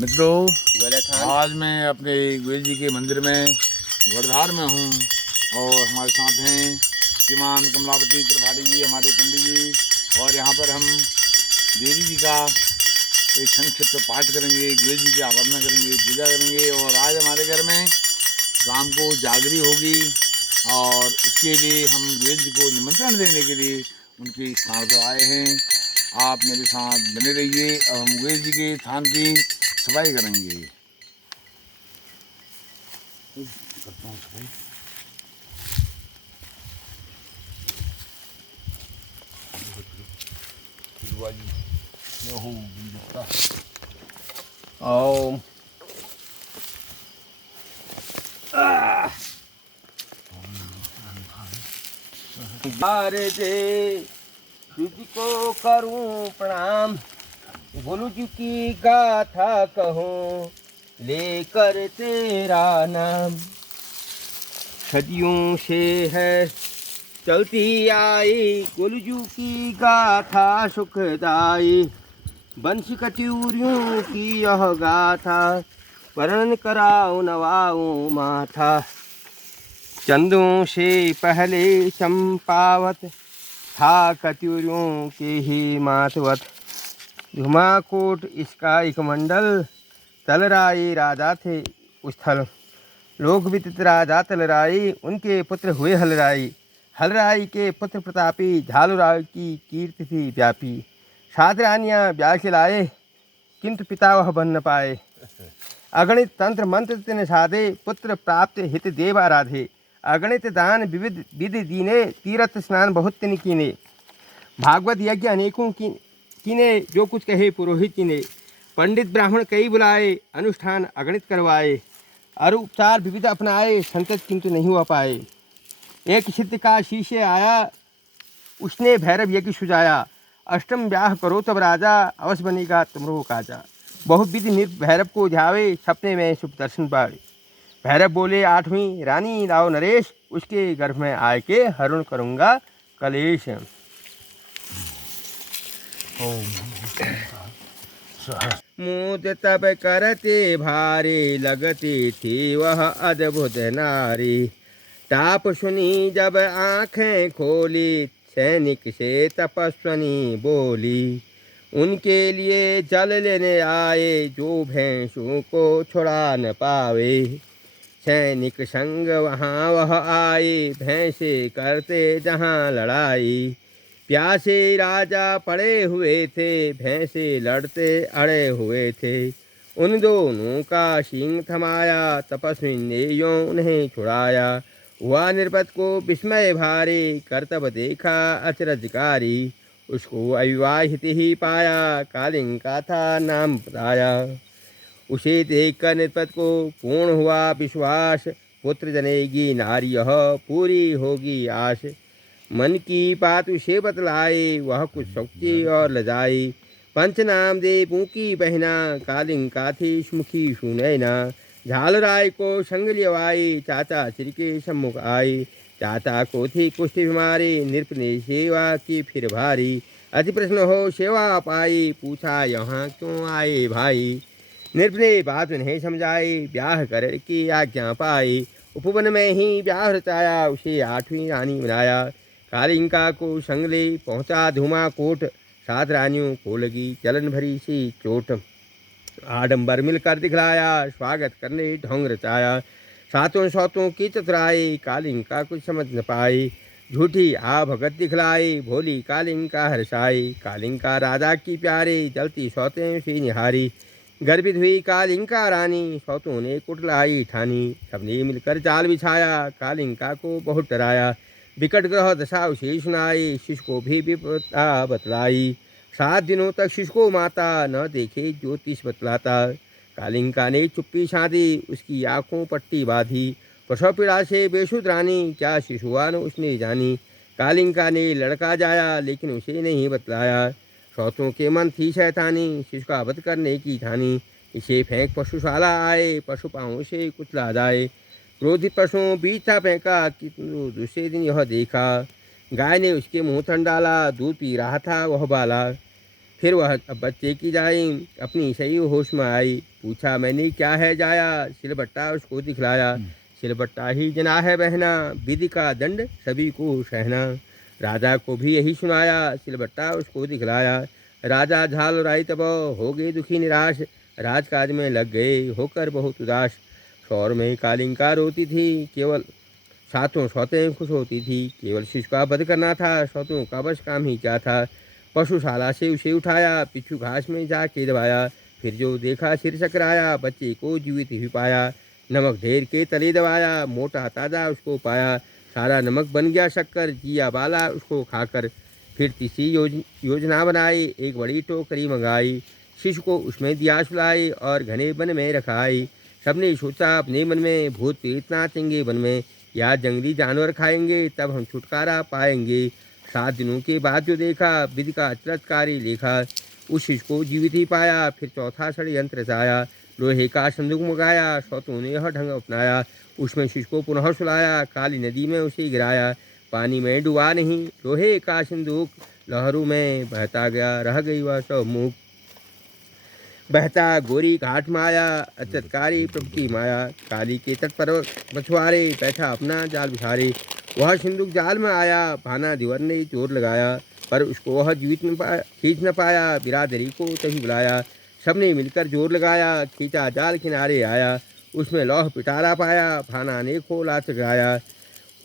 मित्रों, आज मैं अपने गुरु जी के मंदिर में वर्धार में हूँ और हमारे साथ हैं श्रीमान कमलापति त्रिपाठी जी, हमारे पंडित जी। और यहाँ पर हम देवी जी का एक संक्षिप्त पाठ करेंगे, गुरु जी की आराधना करेंगे, पूजा करेंगे। और आज हमारे घर में शाम को जागरी होगी और उसके लिए हम गुरु जी को निमंत्रण देने के लिए उनके स्थान पर आए हैं। आप मेरे साथ बने रहिए और हम गुरु जी के स्थान की सफाई करेंगे। ओम दे तुझको करूं प्रणाम, गुरु जी की गाथा कहूं लेकर तेरा नाम। सदियों से है चलती आई गुरु जी की गाथा सुखदाई। वंश कचूरियों की यह गाथा वर्णन कराओ नवाओ माथा। चंदों से पहले चंपावत था कचूरियों के ही मातवत। धुमाकोट इसका एक मंडल, तलराई राजा थे उस स्थल। लोक विदित राजा तलराई, उनके पुत्र हुए हलराई। हलराई के पुत्र प्रतापी, झालुराई की कीर्ति थी व्यापी। 7 रानियाँ ब्याह के लाए, किंतु पिता वह बन न पाए। अगणित तंत्र मंत्र तिन साधे, पुत्र प्राप्त हित देव आराधे। अगणित दान विविध विधि दीने, तीर्थ स्नान बहुत तिन कीने। भागवत यज्ञ अनेकों कीने, जो कुछ कहे पुरोहित कीने। पंडित ब्राह्मण कई बुलाए, अनुष्ठान अगणित करवाए। अरु उपचार विविध अपनाए, संतत किंतु नहीं हुआ पाए। एक सिद्ध का शीशे आया, उसने भैरव यज्ञ सुझाया। अष्टम ब्याह करो तब राजा, अवश्य बनेगा तुमरो काजा। बहुविधि निर भैरव को ध्यावे, सपने में शुभ दर्शन पावे। भैरव बोले 8वीं रानी लाओ नरेश, उसके गर्भ में आए के हरण करूँगा कलेश। मूद तब करते भारी, लगती थी वह अद्भुत नारी। ताप सुनी जब आँखें खोली, सैनिक से तपस्वनी बोली। उनके लिए जल लेने आए, जो भैंसों को छुड़ा न पावे। सैनिक संग वहाँ वह आए, भैंसे करते जहाँ लड़ाई। प्यासे राजा पड़े हुए थे, भैंसे लड़ते अड़े हुए थे। उन दोनों का सींग थमाया, तपस्वी ने यों उन्हें छुड़ाया। हुआ निर्पत को विस्मय भारी, करतब देखा अचरजकारी। उसको अविवाहित ही पाया, कालिंग का था नाम बताया। उसे देखकर निर्पत को पूर्ण हुआ विश्वास, पुत्र जनेगी नारी यह पूरी होगी आस। मन की बात उसे बतलाई, वह कुछ सोची और लजाई। पंच नाम दे पूकी बहना, कालिंग का थी मुखी सुनैना। झालराय को संग लियवाई, चाचा श्री के सम्मुख आई। चाचा को थी कुष्ठ बीमारी, नृप ने सेवा की फिर भारी। अति प्रश्न हो सेवा पाई, पूछा यहाँ क्यों आए भाई। नृप ने बात नहीं समझाई, ब्याह कर की आज्ञा पाई। उपवन में ही ब्याह रचाया, उसे 8वीं रानी बनाया। कालिंका को संग ले पहुँचा धूमाकोट, 7 रानियों को लगी जलन भरी सी चोट। आडंबर मिलकर दिखलाया, स्वागत करने ढोंग रचाया। 7 सौतों की चतुराई, कालिंका कुछ समझ न पाई। झूठी आ भगत दिखलाई, भोली कालिंका हर्षाई। कालिंका राजा की प्यारी, जलती सौतें सी निहारी। गर्भित हुई कालिंका रानी, सौतों ने कुटलाई ठानी। सबने मिलकर जाल बिछाया, कालिंका को बहुत डराया। विकट ग्रह दशा उसे सुनाई, शिशु को भी विपदा बतलाई। 7 दिनों तक शिशु को माता, न देखे ज्योतिष बतलाता। कालिंका ने चुप्पी साधी, उसकी आँखों पट्टी बांधी। प्रसव पीड़ा से बेसुध रानी, क्या शिशुआन उसने जानी। कालिंका ने लड़का जाया, लेकिन उसे नहीं बतलाया। सौतों के मन थी शैतानी, शिशु का वध करने की ठानी। इसे फेंक पशुशाला आए, पशु पाँवों से कुचला जाए। क्रोधित पशुओं बीच था फेंका, किंतु दूसरे दिन यह देखा। गाय ने उसके मुँह थन डाला, दूध पी रहा था वह बाला। फिर वह अब बच्चे की जाई अपनी सही होश में आई। पूछा मैंने क्या है जाया, सिलबट्टा उसको दिखलाया। सिलबट्टा ही जना है बहना, विधि का दंड सभी को सहना। राजा को भी यही सुनाया, सिलबट्टा उसको दिखलाया। राजा झालराई तब हो गए दुखी निराश, राजकाज में लग गए होकर बहुत उदास। शौर में कालिंका रोती थी, केवल सातों सौतें खुश होती थी। केवल शिशु का वध करना था, सौतों का बस काम ही क्या था। पशुशाला से उसे उठाया, पिछू घास में जाके दबाया। फिर जो देखा सिर चकराया, बच्चे को जीवित भी पाया। नमक ढेर के तले दबाया, मोटा ताज़ा उसको पाया। सारा नमक बन गया शक्कर, जिया बाला उसको खाकर। फिर तीसरी योजना बनाई, एक बड़ी टोकरी मंगाई। शिशु को उसमें दिया सुलाई और घने वन में रखाई। सबने सोचा अपने मन में, भूत प्रेत नाचेंगे वन में, या जंगली जानवर खाएंगे तब हम छुटकारा पाएंगे। 7 दिनों के बाद जो देखा, विधि का चमत्कारी लेखा, उस शिशु को जीवित ही पाया। फिर चौथा षड्यंत्र रचाया, लोहे का संदूक मंगाया। सौतों ने यह ढंग अपनाया, उसमें शिशु को पुनः सुलाया। काली नदी में उसे गिराया, पानी में डुबा नहीं, लोहे का संदूक लहरों में बहता गया, रह गई वह सब मुख। बहता गोरी घाट माया, अचतकारी प्रभु माया। काली के तट पर मछुआरे, बैठा अपना जाल बिछारे। वह सिंदूक जाल में आया, भाना दिवर ने जोर लगाया, पर उसको वह जीवित न पाया, खींच न पाया। बिरादरी को तभी बुलाया, सबने मिलकर जोर लगाया। खींचा जाल किनारे आया, उसमें लौह पिटारा पाया। भाना ने खोला चकराया,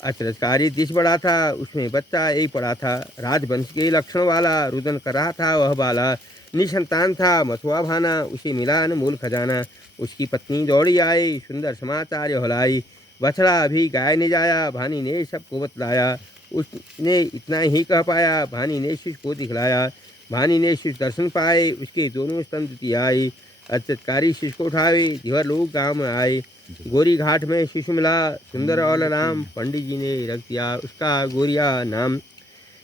अचरजकारी दिश बड़ा था, उसमें बच्चा एक पड़ा था। राजवंश के लक्षण वाला, रुदन कर रहा था वह बाला। निसंतान था मथुआ भाना, उसे मिला अनमोल खजाना। उसकी पत्नी दौड़ी आई, सुंदर समाचार यह लाई। बछड़ा अभी गाय ने जाया, भानी ने सबको बतलाया। उसने इतना ही कह पाया, भानी ने शिशु को दिखलाया। भानी ने शिशु दर्शन पाए, उसके दोनों स्तंभ आई। अचतकारी शिशु को उठावे, धीवर लोग गाँव में आए। गोरी घाट में शिशु मिला, सुंदर और राम। पंडित जी ने रख दिया उसका गोरिया नाम।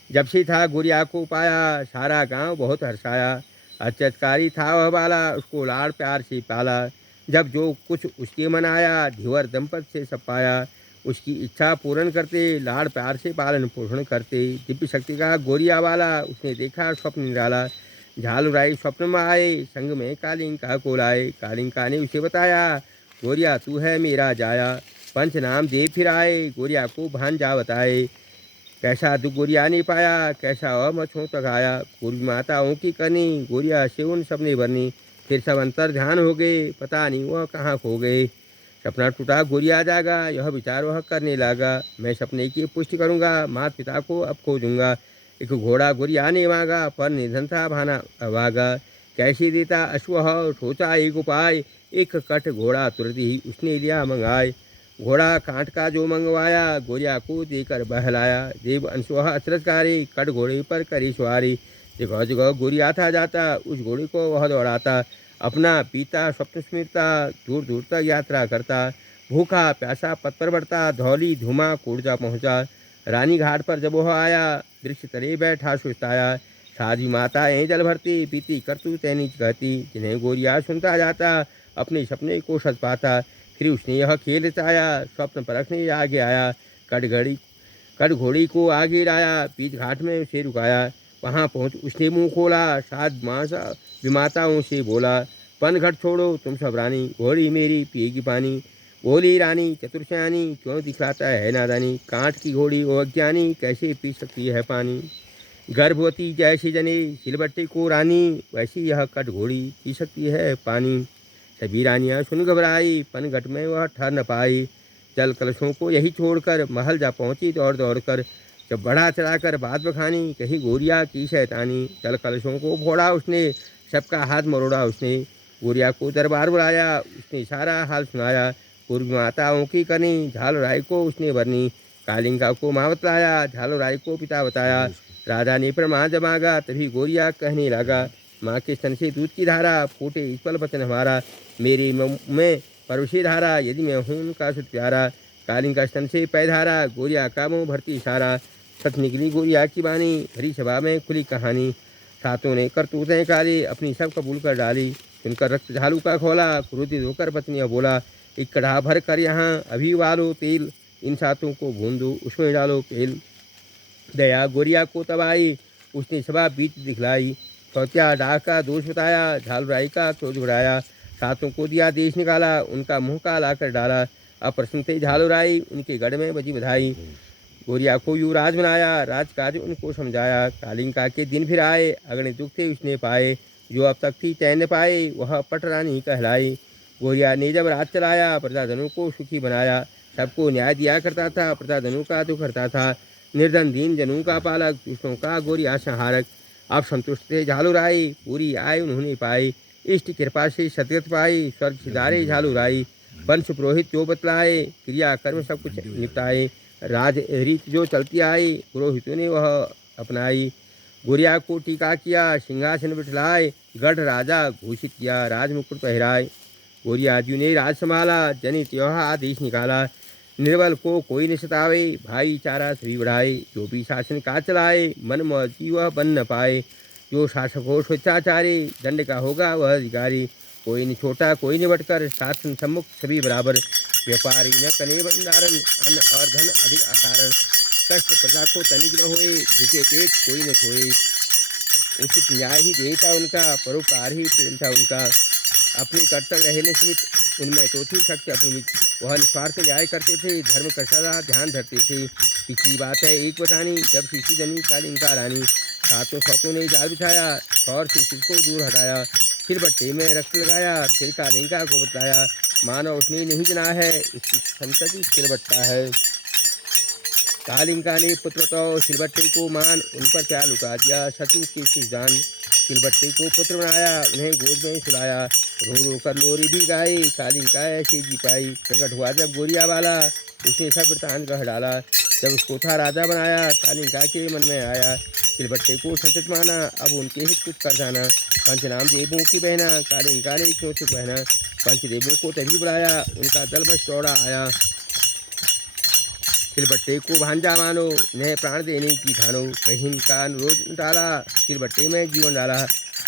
जब से था गोरिया को पाया, सारा गांव बहुत हर्षाया। अचतकारी था वह बाला, उसको लाड़ प्यार से पाला। जब जो कुछ उसके मन आया, धीवर दंपत से सब पाया। उसकी इच्छा पूर्ण करते, लाड़ प्यार से पालन पोषण करते। दिव्य शक्ति का गोरिया वाला, उसने देखा स्वप्न निराला। झालुराई स्वप्न में आए, संग में कालिंका को लाए। कालिंका ने उसे बताया, गोरिया तू है मेरा जाया। पंच नाम दे फिर आए, गोरिया को भांजा बताए। कैसा दुख गोरिया ने पाया, कैसा अमछों तक आया। पूर्वी माताओं की करनी, गोरिया से उन सबने भरनी। फिर सब अंतर ध्यान हो गए, पता नहीं वह कहाँ खो गए। सपना टूटा गोरिया जागा, यह विचार वह करने लगा। मैं सपने की पुष्टि करूँगा, माता पिता को अब खोजूंगा। एक घोड़ा गोरिया ने मांगा, पर निधन था भाना अभागा। कैसे देता अश्वह, सोचा एक उपाय। एक कट घोड़ा तुरंत ही उसने लिया मंगाए। घोड़ा कांट का जो मंगवाया, गोरिया को देकर बहलाया। देव अंशुह अचरजकारी, कट घोड़े पर करी सवारी। जगह जगह गोरिया था जाता, उस घोड़े को वह दौड़ाता। अपना पीता स्वप्न स्मृता, दूर दूर तक यात्रा करता। भूखा प्यासा पथ पर बढ़ता, धौली धुमा कूड़जा पहुँचा। रानी घाट पर जब वह आया, वृक्ष तले बैठा सुस्ताया। साधी माताएं जल भरती, पीती करतू तैनी कहती। जिन्हें गोरिया सुनता जाता, अपने सपने को सच पाता। फिर उसने यह खेल रचाया, स्वप्न परखने आगे आया। कट घोड़ी को आगे लाया, बीच घाट में उसे रुकाया। वहाँ पहुँच उसने मुंह खोला, 7 मास विमाताओं से बोला, पन घट छोड़ो तुम सब रानी, घोड़ी मेरी पिएगी पानी। बोली रानी चतुर्सयानी, क्यों दिखलाता है नादानी। कांट की घोड़ी वो अज्ञानी, कैसे पी सकती है पानी। गर्भवती जैसी जने, सिलबट्टे को रानी, वैसी यह कट घोड़ी पी सकती है पानी। सभी रानियाँ सुन घबराई, पन घट में वह ठहर न पाई। जल कलशों को यही छोड़कर महल जा पहुँची दौड़ दौड़ कर। जब बढ़ा चढ़ाकर बात बखानी, कहीं गोरिया की शैतानी। जल कलशों को फोड़ा उसने, सबका हाथ मरोड़ा उसने। गोरिया को दरबार बुलाया, उसने सारा हाल सुनाया। पूर्व माताओं की करनी, झालराय को उसने भरनी। कालिंका को माँ बतलाया, झालराय को पिता बताया। राजा ने प्रमाण जमागा, तभी गोरिया कहने लगा, माँ के स्तन से दूध की धारा, फूटे इस पल वचन हमारा। मेरे मुँह में परोसी धारा, यदि मैं हूँ उनका सुत प्यारा। कालिंका स्तन से पै धारा, गोरिया का मुँह भरती इशारा। सच निकली गोरिया की बानी, भरी सभा में खुली कहानी। सातों ने करतूतें काली, अपनी सब कबूल कर डाली। सुनकर रक्त झालू का खोला, क्रोधित होकर पत्नियाँ बोला, एक कढ़ा भर कर यहाँ अभी वालो तेल। इन सातों को भून दो, उसमें डालो तेल। दया गोरिया को तबाई, उसने सभा बीच दिखलाई। सौतिया डाक का दोष बताया, झालुराई का क्रोध बढ़ाया, सातों को दिया देश निकाला, उनका मुंह काला कर डाला। अब प्रसन्न थे झालुराई, उनके गढ़ में बजी बधाई। गोरिया को युवराज बनाया, राजकाज उनको समझाया। कालिंका के दिन फिर आए, अगणित दुख थे उसने पाए, जो अब तक थी चैन पाए, वह पटरानी कहलाई। गोरिया ने जब राज चलाया, प्रजाजनों को सुखी बनाया, सबको न्याय दिया करता था, प्रजाजनों का दुख करता था। निर्धन दीन जनों का पालक, दुष्टों का गोरिया संहारक। अब संतुष्ट थे झालुराई, पूरी आय उन्होंने पाई, इष्ट कृपा से सतगत पाई, स्वर्ग सिधारे झालुराई। वंश पुरोहित जो बतलाए, क्रिया कर्म सब कुछ निपटाए, राज रीत जो चलती आई, पुरोहितों ने वह अपनाई। गोरिया को टीका किया, सिंहासन बिठलाए, गढ़ राजा घोषित किया, राजमुकुट पहराए। गोरिया जी ने राज संभाला, जनित यह आदेश निकाला, निर्बल को कोई न सतावे, भाईचारा सभी बढ़ाए। जो भी शासन का चलाए, मन मौजी वह बन न पाए, जो शासक हो स्वेच्छाचारी, दंड का होगा वह अधिकारी। कोई न छोटा कोई न बढ़कर, शासन सम्मुख सभी बराबर। व्यापारी न तने भंडारण, अन्न और धन अधिक अकारण। कष्ट प्रजा को तनिक न होए, भूखे पेट कोई न खोए। उचित न्याय ही देता उनका, परोपकार ही प्रेम था उनका। अपनी कर्तव्य रहे न सीमित, उनमें तो थी शक्ति अपरिमित। वह निस्वार्थ न्याय करते थे, धर्म का सदा ध्यान धरते थे। पिछली बात है एक बतानी, जब शिशु जनी कालिंका रानी। सातों सतों ने जाल बिछाया, और शिशु को दूर हटाया, फिर बट्टे में रक्त लगाया, फिर कालिंका को बताया। मानो उसने नहीं जना है, उसकी संतति सिलबट्टा है। कालिंका ने पुत्र तो सिलबट्टे को मान, उन पर क्या लुटा दिया शत्रु की सुजान। सिलबट्टे को पुत्र बनाया, उन्हें गोद में सुलाया, रो रो कर लोरी भी गाई, कालिंका ऐसे जी पाई। प्रकट हुआ जब गोरिया वाला, उसने सब वृतांत कह डाला, जब उसको था राजा बनाया, कालिंका के मन में आया। सिलबट्टे को संचित माना, अब उनके हित कुछ कर जाना। पंचनाम देवों की बहना, कालिंका ने क्यों चुप रहना। पंचदेवों को तभी बुलाया, उनका दल बस चौड़ा आया। सिलबट्टे को भांजा मानो, इन्हें प्राण देने की ठानो। कहीं का अनुरोध टाला, सिलबट्टे में जीवन डाला।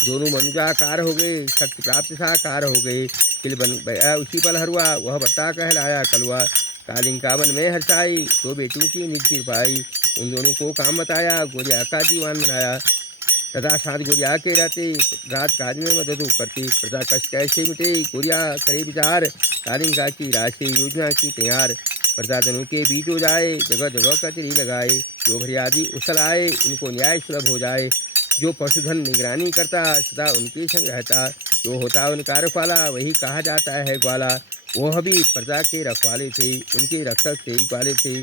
दोनों मनुजाकार हो गए, शक्ति प्राप्त साकार हो गए। सिल बन गया उसी पल हरुआ, वह बट्टा कहलाया कलुआ। कालिंका वन में हर्षाई, दो बेटियों की निज पाई। उन दोनों को काम बताया, गोरिया का दीवान बनाया। तथा साथ गोरिया के रहते, राजकाज में मदद करते। प्रजा कष्ट कैसे मिटे, गोरिया करे विचार, कालिंका की राशि योजना की तैयार। प्रजाजनों के बीच हो जाए, जगह जगह कचरी लगाए। जो भरियादी उछल आए, इनको न्याय सुलभ हो जाए। जो पशुधन निगरानी करता, सदा उनके संग रहता। जो होता उनका रखवाला, वही कहा जाता है ग्वाला। वह भी प्रजा के रखवाले थे, उनके रक्षक थे ग्वाले थे।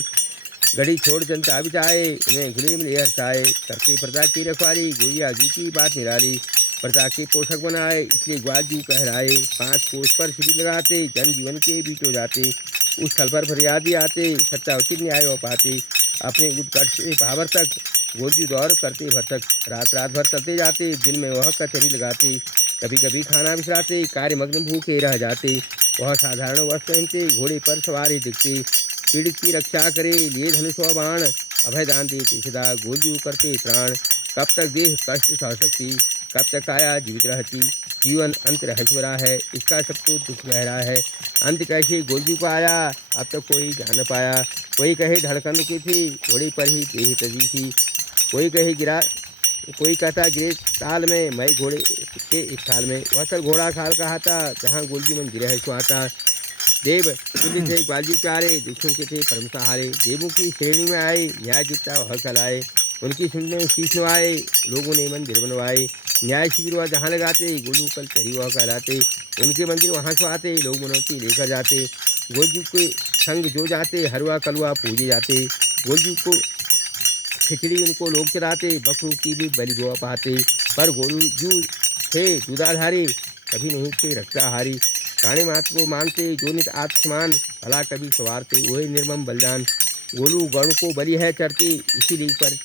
गढ़ी छोड़ जनता बिचाए, उन्हें घुले मिले हर्षाए। करके प्रजा की रखवाली, गोरिया जी की बात निराली। प्रजा के पोषक बनाए, इसलिए ग्वाल जी कहराए। 5 कोस पर शिविर लगाते, जन जीवन के बीच हो जाते। उस स्थल पर फरियादी आते, सच्चा उचित न्याय हो पाते। अपने उत्कर्ष से भावर तक गोलजू दौर करते भरतक। रात रात भर चलते जाते, दिन में वह कचहरी लगाते। कभी कभी खाना बिसराते, कार्यमग्न भूखे रह जाते। वह साधारण वस्त्र पहनते, घोड़े पर सवारी दिखते। पीड़ित की रक्षा करे, लिए धनुष व बाण, अभय दान देते सदा, गोलजू करते प्राण। कब तक देह कष्ट सह सकती, कब तक काया जीवित रहती। जीवन अंत रहस्य भरा है, इसका सबको दुख गहरा है। अंत कैसे गोलजू को आया, अब तक कोई जान न पाया। कोई कहे धड़कन रुकी थी, घोड़े पर ही देह तजी थी। कोई कहे गिरा, कोई कहता गिरे ताल में, मैं घोड़े के इस थाल में। वह तक घोड़ा खाल कहा था, जहाँ गोलजू मन गिरे है सुहाता। देव तुल्य थे ग्वालजी प्यारे, दुखों के थे परम सहारे। देवों की श्रेणी में आए, न्याय जीतता वह चलाए। उनकी सुनने शीश नवाए, लोगों ने मंदिर बनवाए। न्याय शिविर वह जहाँ लगाते, गोलू कल चरी वह कहलाते। उनके मंदिर वहाँ से आते, लोग मनौती लेकर जाते। गोलजू के संग जो जाते, हरवा कलवा पूजे जाते। गोलजू को खिचड़ी उनको लोग चलाते, बकरू की भी बलि गोवा पाते। पर गोलजू थे दूधाधारी, कभी नहीं थे रक्षाहारी। प्राणी मात्र को मानते, जो नित आत्मान, भला कभी सवारते वही निर्मम बलिदान। गोलू गण को बलि है चढ़ती, इसीलिए पर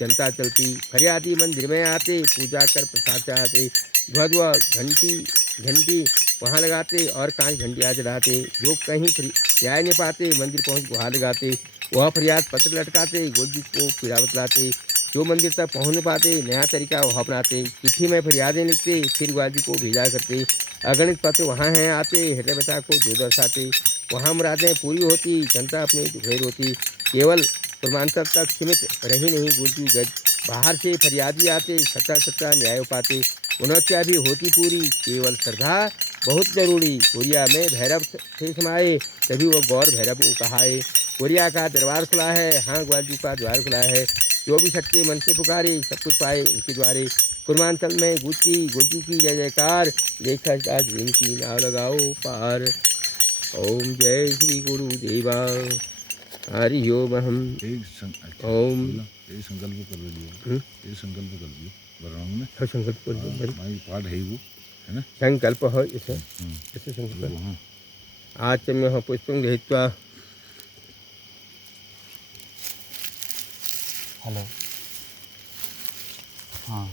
जनता चलती। फरियादी मंदिर में आते, पूजा कर प्रसाद चढ़ाते। ध्वज घंटी घंटी वहाँ लगाते, और कांच घंटियाँ चढ़ाते। लोग कहीं न्याय नहीं पाते, मंदिर पहुँच गुहार लगाते। वह फरियाद पत्र लटकाते, गोलजू को पीड़ा बतलाते। जो मंदिर तक पहुँच नहीं पाते, नया तरीका वह अपनाते। चिट्ठी में फरियादें लिखते, फिर ग्वालजी को भेजा करते। अगणित पत्र वहाँ हैं आते, हृदय व्यथा को जो दर्शाते। वहाँ मुरादें पूरी होती, जनता अपने दुखे रोती। केवल पूर्वांचल तक सीमित रही नहीं गोलजू गज, बाहर से फरियादी आते, सच्चा सच्चा न्याय पाते। उन्नत्या भी होती पूरी, केवल श्रद्धा बहुत जरूरी। कोरिया में भैरव थे समाये, तभी वो गौर भैरव को कहाए। कोरिया का दरबार खुला है, हाँ ग्वाल जी का द्वार खुला है। जो भी सच्चे मन से पुकारे, सब कुछ पाए उनके द्वारे। कुर्मांचल में गुच्ची गुल्जी की जय जयकार, देखा आज विनती नाव लगाओ पार। ओम जय श्री गुरुदेवा, हरि ओम। हम ओम ये संकल्प कर लियो, ये संकल्प कर लियो वरनांग में। हाँ संकल्प कर लो, भाई पाठ है वो, है ना? संकल्प है इसे, इसे संकल्प। आज में हम पुष्पं गृहीत्वा। हेलो, हाँ।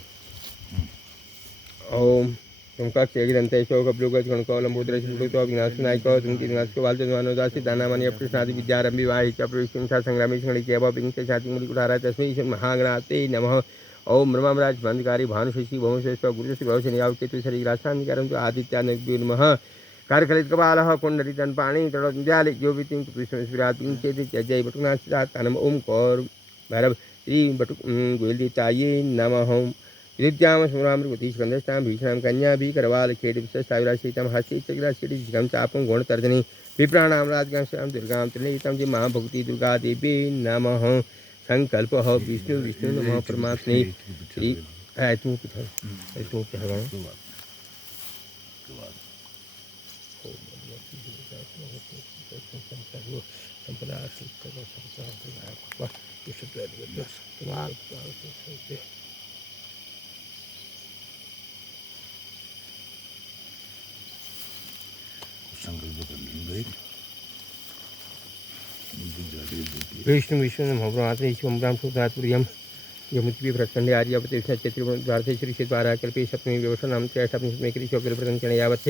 ओम तुमका चेगी दंते शो कपलु का गणको लंबोदर शिवलु तो विनाश नायको तुमकी विनाश के वाल जन्मानो दासी दानामणि अपृष्णादि विद्यारंभि वाहि च प्रविष्टिंसा संग्रामी संगणि केव बिंके छाति मुनि कुठारा तस्मै श्री महागणाते नमः। ओम ब्रह्मराज बंधकारी भानुशेषी भौमश्रेष्ठ गुरुश्री भवस्य नियावकेतु शरीर राष्ट्रांधिकारं आदित्यानग्यो नमः। कारकलित कपालः कुंडलितन पाणि तड़ोद्याले ज्योतिं विष्णुस्विरात् पिंचेति जय बटुनाथ नमः। ओम कौर भैरव श्री बटुक गोयलदेवताये नमः। विद्याम सुरामृगति स्कंदस्तां भीषणां कन्या भी करवाल खेड़ विशेषाविराशीतं हस्ते चक्राशीटिं चापं गुणतर्जनी विप्राणां राजगां श्याम दुर्गां त्रिनेत्रं जी महाभक्ति दुर्गा देवी नमः। संकल्प विष्णु विष्णु नमः परमात्मने श्री तू पिता तू भगवान विष्णु विष्णु नमः परमात्मने शिवं सुधातुर्यं यमुति प्रसन्न आर्यावते चतुर्द्वारते श्री द्वारा कल्पे सप्तमी व्यवस्था नाम त्रयष्टमी कृषि प्रदन चरण यावत्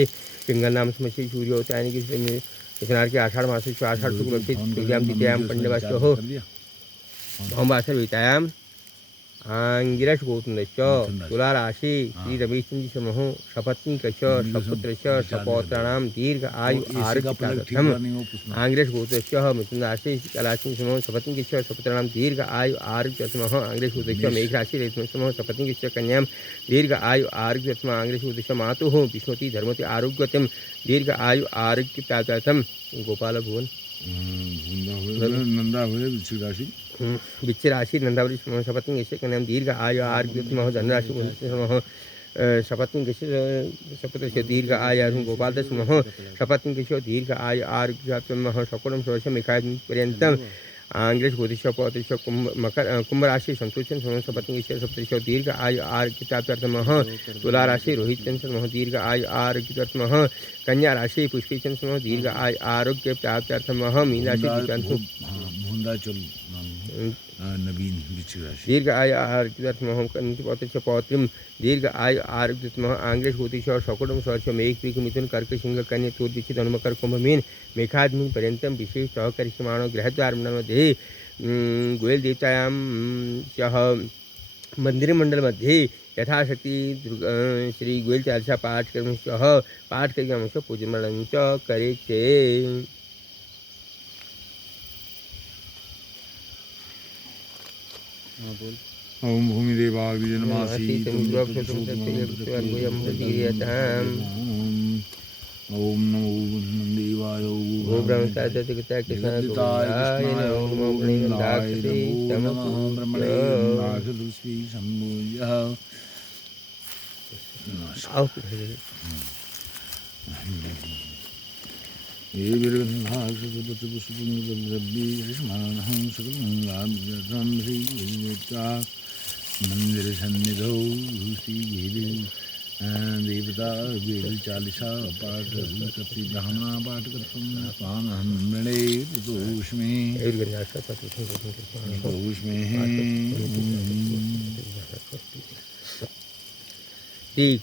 पिंगल नाम समस्या सूर्योत्तायन की स्नान के आषाढ़ मास आषाढ़ शुक्ल द्वितीयाम पंडवास्य हो भौमासर वितायाम आंगिरस गोतुंदश्च तुला राशि श्री रमेशचंद्र समूह सपत्नी कश सपुत्र सपौत्राणाम दीर्घ आयु आरोग्यम आंगिरस गोत्रश्च मिथुन राशि कलाशी समूह सपत्नी कश सपुत्राणाम दीर्घ आयु आरोग्यम आंगिरस गोत्रश्च मेघ राशि रेशम समूह सपत्नी कश कन्याम दीर्घ आयु आरोग्यम आंगिरस गोत्रश्च मातुः विष्णुति धर्मति आरोग्यम दीर्घ आयु आरोग्य प्राप्तम। गोपाल भुवन नंदा हुए वृश्चिक राशि, वृश्चिक राशि नंदावली समूह सपत्नी कैसे कन्याम दीर्घ आयु आरोग्य समूह धनराशि समूह सपत्नी कैसे सपत्र से दीर्घ आयु गोपाल समूह सपत्नी कैसे दीर्घ आयु आरोग्य समूह सकुलम सोश मिखाय पर्यंतम आंग्रेस गोदिश पौतिश कुंभ राशि संतोषन समूह सपत्नी कैसे सप्तश दीर्घ आयु आरोग्य तुला राशि रोहित चंद्र समूह दीर्घ आयु आरोग्य समूह कन्या राशि पुष्पीचंद समूह दीर्घ आयु आरोग्य प्राप्त्यर्थम मीन राशि नवीन वृश्चिक राशि दीर्घ आयु आरोग्य पौत्रिम दीर्घ आयु आरोग्य आंग्रेस गोतिश सकुटुम सौर्ष मेघ पीक मिथुन कर्क सिंह कन्या तूर दीक्षित हनुमकर कुंभ मीन मेघादमीन पर्यंतम विशेष सहकरिष्यमाणो गृहद्वार मध्ये गोयल देवतायां सह मंदिर मंडल मध्ये यथाशक्ति श्री गोयल चालीसा पाठ करके पूजन करे चे। ओम भूमिदेवा विजनमासी ओम नमो देवाय ओम ब्रह्मचार्य जगता कृष्णाय नमो ब्रह्मणे नागलुस्वी सम्मूयः ये मंदिर सन्निधौ देवता वेद चालीसा पाठ कपि ब्राह्मणा पाठ कर्तुं मृणे तोष्मे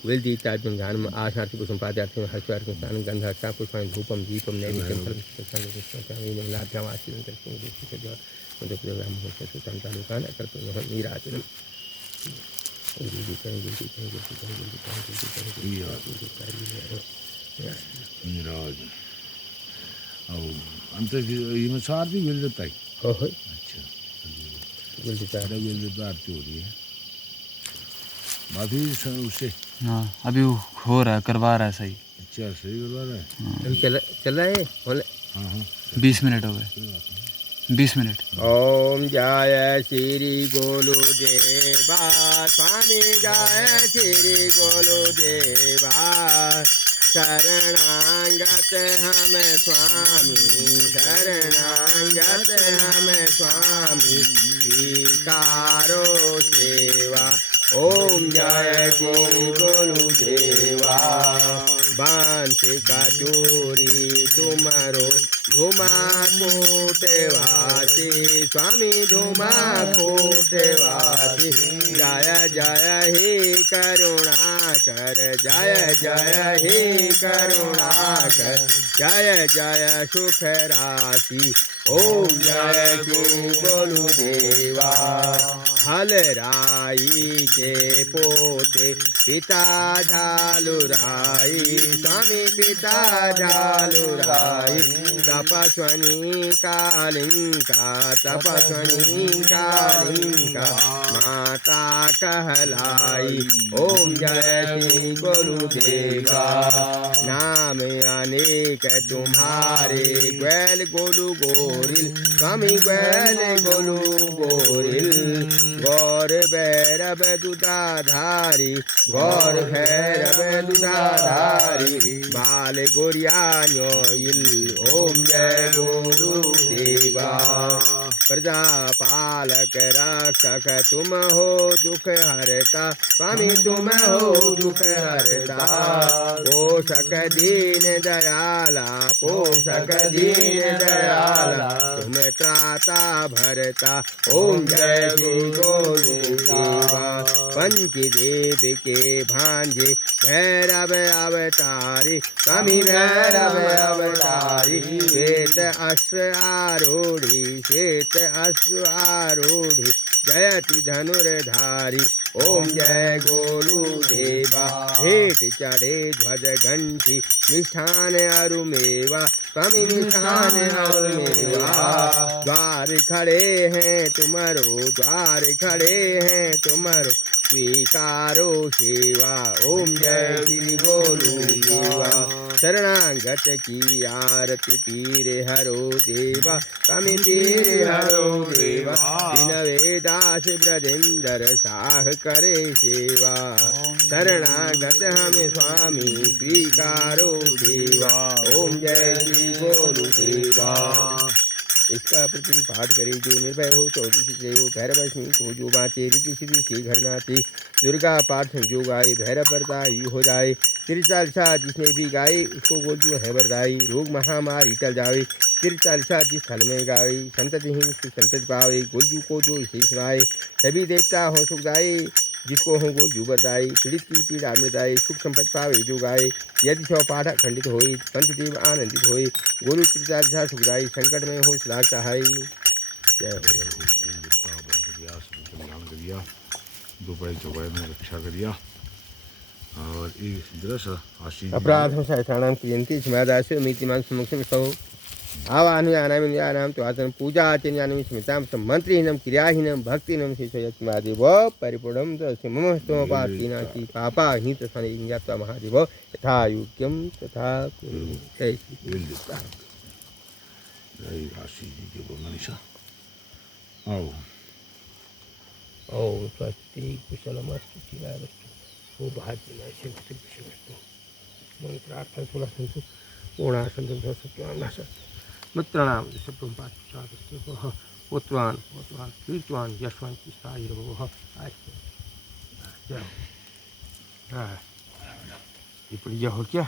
वेल दीप्तार्जुन ध्यान आशार्थी पुष्पम पाद्यार्थी हर्षार्थी स्नान गंधाक्षा पुष्पाणि धूपम दीपम नैवेद्यम नीराजनम साथ भी मिल जाता है। अच्छा मिल जाता आरती हो रही है। माफी उससे। हाँ अभी वो हो रहा है, करवा रहा है सही। अच्छा सही करवा रहा है। अभी चल रहा है बोले। हाँ हाँ 20 मिनट हो गए, 20 मिनट। ओम जय श्री गुरुदेवा स्वामी जय श्री गुरुदेवा शरणागत हम स्वामी शरणागत हम स्वामी स्वीकारो सेवा। ओम जय श्री गुरुदेवा बांस का चोरी तुम्हारो झुमा कोटवासी स्वामी झुमा कोटवासी जय जय हे करुणाकर जय जय हे करुणाकर जय जय सुख राशि। ओम जय श्री गुरुदेवा हलराई के पोते पिता झालुराई स्वामी पिता झालुराई तपस्वनी कालिंका तपस्वनी कालिंका माता कहलाई। ओम जय श्री गुरुदेवा नाम अनेक तुम्हारे ग्वैल गोलू गोरिल स्वामी ग्वैल गोलू गोरिल गौर भैरव दुधाधारी गौर भैरव दुधाधारी बाल गोरियान्योइल। ओम जय गुरुदेवा प्रजापालक रक्षक तुम हो दुख हरता स्वामी तुम हो दुख हरता पोषक दीन दयाला पोषक दीन दयाला तुम त्राता भरता। ओम जय श्री गुरुदेवा पंचदेव के भांजे भैरव अवतारी स्वामी भैरव अवतारी श्वेत अश्व आरूढ़ी श्वेत अश्व आरूढ़ी जयति धनुर्धारी। ओम जय गुरुदेवा हेठ चढ़े ध्वज घंटी निष्ठान अरुमेवा स्वामी निष्ठान अरुमेवा द्वार खड़े हैं तुम्हारो द्वार खड़े हैं तुम्हारो स्वीकारो सेवा। ओम जय श्री गुरुदेवा शरणागत की आरती पीरे हरो देवा स्वामी पीरे हरो देवा विनवे दास ब्रजेंद्र साह करे सेवा शरणागत हम स्वामी स्वीकारो सेवा। ओम जय श्री गुरुदेवा इसका प्रतिदिन पाठ करे जो निर्भय हो चौदह से हो भैरवष्मी को जो बाँचे ऋतु सिद्धि से घर नाचे दुर्गा पाठ जो गाए भैरव परता यू हो जाए तिरचालिसा जिसने भी गाए उसको गोल जो है बरदाई रोग महामारी टल जावे तिरचालिसा जिस स्थल में गावे संततिहीन उसकी संतति पावे गोलजू को जो इसे सुनाए सभी देवता हो सुखदाई जिसको हो गोल जू बरदाई पीड़ित की पीड़ा मृदाई सुख संपत्ति पावे जो गाए यदि सौ पाठ खंडित होई पंचदेव आनंदित होई गोलू तिरचालिसा सुखदाई संकट में हो सदा सहाय। जय करिया दोपहर चौपाई में रक्षा करिया और इस दृश्य आशीष अपराध सहसाणाम क्रियन्ति स्मदास्य मीतिमान समुक्षम सौ आवाहनयानाम तो आसन पूजा आचरणाम स्मृताम मंत्रीहीनम क्रियाहीनम भक्तिहीनम शेषयत्मादेव परिपूर्णम तस्य मम स्तोमपातीनाति पापा हित सनिजात्वा महादेव यथा योग्यम तथा कुरु। जय श्री जय आशीष जी के बोल मनीषा आओ ओम स्वस्ति कुशलमस्तु चिरावस्तु सौभाग्यमय शिवस्तु कुशलमस्तु मंत्रार्थं सुलसन्तु पूर्णासन्तु सत्यवान् मित्राणां शब्दं पाठशास्त्रस्य पुत्रवान् पुत्रवान् कीर्तवान् यशवंत सायुर्भवः जय। हाँ ये बढ़िया हो क्या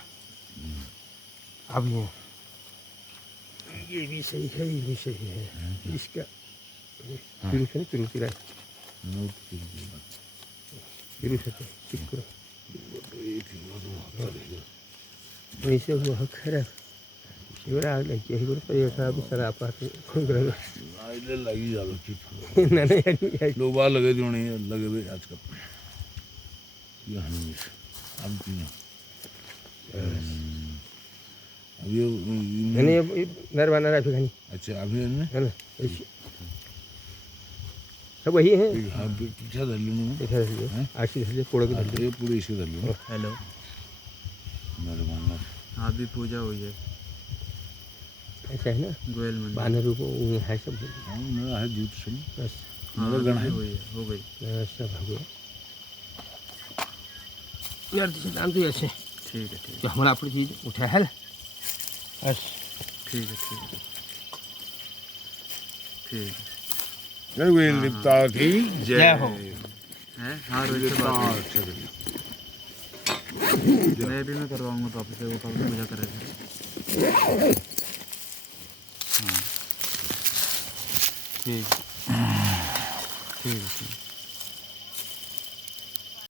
अब ये भी सही है ये भी सही है इसका तिरु से तिरुति राय तिरु से चिक्कुर वैसे हुआ खरा शिवराग लगी है गुरु पर यथा भी सदा पाते ग्रह आइले लगी जालो चिप नहीं लोग बाहर लगे दियोने लगे हुए आजकल ये हनीश अब क्यों अब ये नहीं नरवाना रखी घनी अच्छा अभी इनमें है ना ऐसे सब वही है। हाँ पीछे धर लूँ मैं। इधर है आशी से कोड़े के धर ये पूरी इसके धर लूँ हेलो मेरे मानना हाँ भी पूजा हुई है ऐसा है ना गोयल मंदिर बानर रूप है सब हाँ मेरा है जूत सुन बस हाँ मेरा गण है हुई है हो गई सब हो गया यार नाम तो ऐसे ठीक है ठीक जो हमारा अपनी चीज उठा है बस ठीक है ठीक है ठीक है रघुवीर लिप्ता की जय हो। है हाँ रोहित से बात हुई। मैं भी मैं करवाऊंगा पापा से वो पापा पूजा करेगा हाँ ठीक